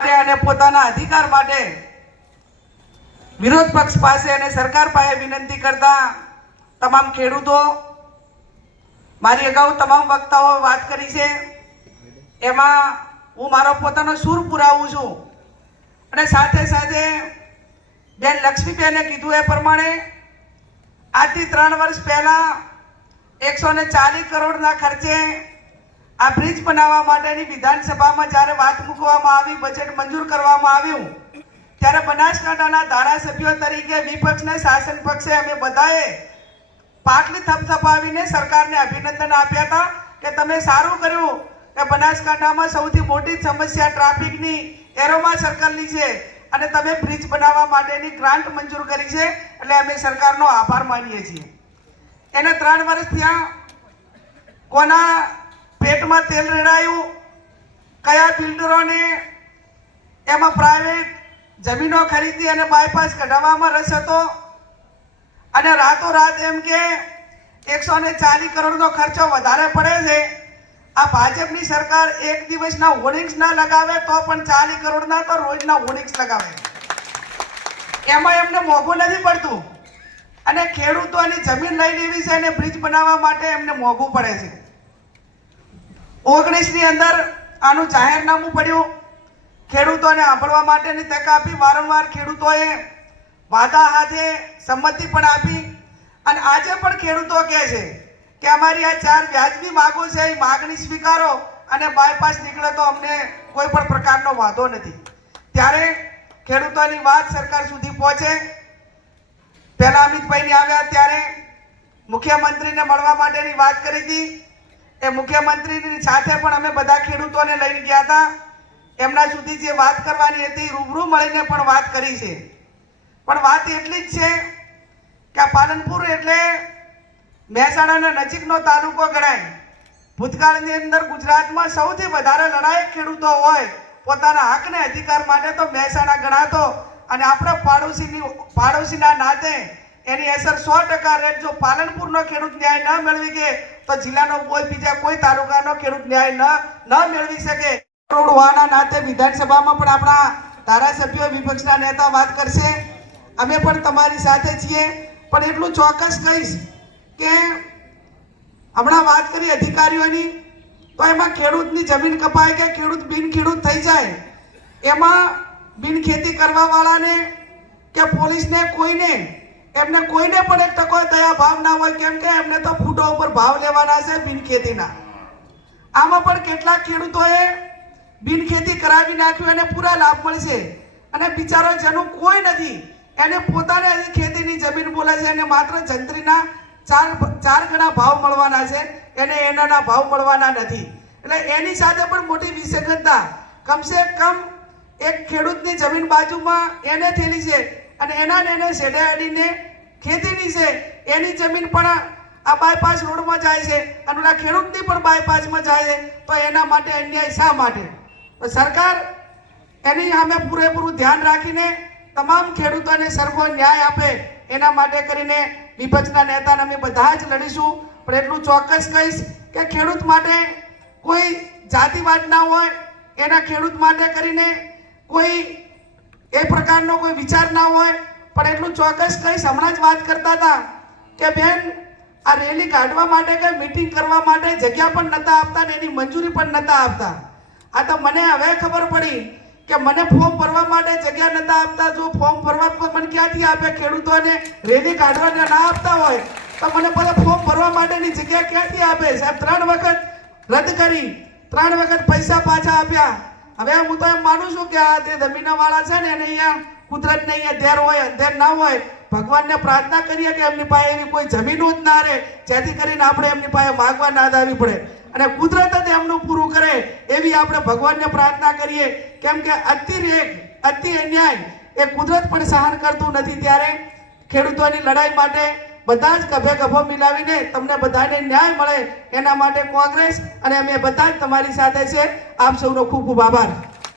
માટે અને પોતાના અધિકાર માટે વિરોધ પક્ષ પાસે અને સરકાર પાસે વિનંતી કરતા તમામ ખેડૂતો મારી અગાઉ તમામ વક્તાઓ વાત કરી છે એમાં હું મારો પોતાનો સૂર પુરાવું છું અને સાથે સાથે બેન લક્ષ્મીબેને કીધું એ પ્રમાણે આજથી ત્રણ વર્ષ પહેલાં એકસો ને ચાલીસ કરોડના ખર્ચે આ બ્રિજ બનાવવા માટેની વિધાનસભામાં જ્યારે વાત મૂકવામાં આવી બજેટ મંજૂર કરવામાં આવ્યું ત્યારે બનાસકાંઠાના ધારાસભ્યો તરીકે વિપક્ષને શાસન પક્ષે અમે બધાએ પાટલી થપથપાવીને સરકારને અભિનંદન આપ્યા હતા કે તમે સારું કર્યું કે બનાસકાંઠામાં સૌથી મોટી સમસ્યા ટ્રાફિકની એરોમા સર્કલની છે અને તમે બ્રિજ બનાવવા માટેની ગ્રાન્ટ મંજૂર કરી છે એટલે અમે સરકારનો આભાર માનીએ છીએ એને ત્રણ વર્ષ ત્યાં કોના પેટમાં તેલ રેડાયું કયા બિલ્ડરોને એમાં પ્રાઇવેટ જમીનો ખરીદી અને બાયપાસ કઢાવવામાં રસ હતો અને રાતોરાત એમ કે એકસો ને ચાલીસ કરોડનો ખર્ચો વધારે પડે છે આ ભાજપની સરકાર એક દિવસના હોર્ડિંગ્સ ના લગાવે તો પણ ચાલીસ કરોડના તો રોજના હોર્ડિંગ્સ લગાવે એમાં એમને મોંઘું નથી પડતું અને ખેડૂતોની જમીન લઈ લેવી છે અને બ્રિજ બનાવવા માટે એમને મોંઘું પડે છે ઓગણીસની અંદર આનું જાહેરનામું પડ્યું ખેડૂતોને સાંભળવા માટેની તક આપી વારંવાર ખેડૂતોએ વાદા હાથે સંમતિ પણ આપી અને આજે પણ ખેડૂતો કહે છે કે અમારી આ ચાર વ્યાજબી માગો છે એ માગણી સ્વીકારો અને બાયપાસ નીકળે તો અમને કોઈ પણ પ્રકારનો વાંધો નથી ત્યારે ખેડૂતોની વાત સરકાર સુધી પહોંચે પહેલા અમિતભાઈની આવ્યા ત્યારે મુખ્યમંત્રીને મળવા માટેની વાત કરી હતી એ મુખ્યમંત્રીની સાથે પણ અમે બધા ખેડૂતોને લઈને ગયા હતા એમના સુધી જે વાત કરવાની હતી રૂબરૂ મળીને પણ વાત કરી છે પણ વાત એટલી જ છે કે આ પાલનપુર એટલે મહેસાણાના નજીકનો તાલુકો ગણાય ભૂતકાળની અંદર ગુજરાતમાં સૌથી વધારે લડાયક ખેડૂતો હોય પોતાના હકને અધિકાર માટે તો મહેસાણા ગણાતો અને આપણા પાડોશીની પાડોશીના નાતે એની અસર સો ટકા રેટ જો પાલનપુરનો ખેડૂત ન્યાય ન મેળવી કે તો જિલ્લાનો કોઈ બીજા કોઈ તાલુકાનો ખેડૂત ન્યાય ન ન મેળવી શકે વાના નાતે વિધાનસભામાં પણ આપણા ધારાસભ્યો વિપક્ષના નેતા વાત કરશે અમે પણ તમારી સાથે છીએ પણ એટલું ચોક્કસ કહીશ કે હમણાં વાત કરી અધિકારીઓની તો એમાં ખેડૂતની જમીન કપાય કે ખેડૂત બિન ખેડૂત થઈ જાય એમાં બિન ખેતી કરવાવાળાને કે પોલીસને કોઈને એમને કોઈને પણ એક તકો દયા ભાવ ના હોય કેમ કે એમને તો ફૂટો ઉપર ભાવ લેવાના છે બિનખેતીના આમાં પણ કેટલાક ખેડૂતોએ બિનખેતી કરાવી નાખ્યું અને પૂરા લાભ મળશે અને બિચારો જેનું કોઈ નથી એને પોતાને હજી ખેતીની જમીન બોલે છે એને માત્ર જંત્રીના ચાર ચાર ગણા ભાવ મળવાના છે એને એનાના ભાવ મળવાના નથી એટલે એની સાથે પણ મોટી વિસંગતતા કમસે કમ એક ખેડૂતની જમીન બાજુમાં એને થયેલી છે અને એના એને સેડાડીને ખેતીની છે એની જમીન પણ આ બાયપાસ રોડમાં જાય છે અને ઓલા ખેડૂતની પણ બાયપાસમાં જાય છે તો એના માટે અન્યાય શા માટે તો સરકાર એની સામે પૂરેપૂરું ધ્યાન રાખીને તમામ ખેડૂતોને સરખો ન્યાય આપે એના માટે કરીને વિપક્ષના નેતાને અમે બધા જ લડીશું પણ એટલું ચોક્કસ કહીશ કે ખેડૂત માટે કોઈ જાતિવાદ ના હોય એના ખેડૂત માટે કરીને કોઈ એ પ્રકારનો કોઈ વિચાર ના હોય પણ એટલું ચોક્કસ કહીશ હમણાં જ વાત કરતા હતા કે બેન આ રેલી કાઢવા માટે કે મિટિંગ કરવા માટે જગ્યા પણ નહોતા આપતા ને એની મંજૂરી પણ નહોતા આપતા આ તો મને હવે ખબર પડી કે મને ફોર્મ ભરવા માટે જગ્યા નહોતા આપતા જો ફોર્મ ભરવા મને ક્યાંથી આપે ખેડૂતોને રેલી કાઢવાને ના આપતા હોય તો મને બધા ફોર્મ ભરવા માટેની જગ્યા ક્યાંથી આપે સાહેબ ત્રણ વખત રદ કરી ત્રણ વખત પૈસા પાછા આપ્યા હવે હું તો એમ માનું છું કે આ જે જમીનવાળા છે ને એને અહીંયા કુદરતને અહીંયા ધેર હોય અંધેર ના હોય ભગવાનને પ્રાર્થના કરીએ કે એમની પાસે એવી કોઈ જમીનો જ ના રહે જેથી કરીને આપણે એમની પાસે માગવા ના દાવી પડે અને કુદરત જ એમનું પૂરું કરે એવી આપણે ભગવાનને પ્રાર્થના કરીએ કેમ કે અતિરેક અતિ અન્યાય એ કુદરત પણ સહન કરતું નથી ત્યારે ખેડૂતોની લડાઈ માટે બધા જ ગભે ગભો મિલાવીને તમને બધાને ન્યાય મળે એના માટે કોંગ્રેસ અને અમે બધા જ તમારી સાથે છે આપ સૌનો ખૂબ ખૂબ આભાર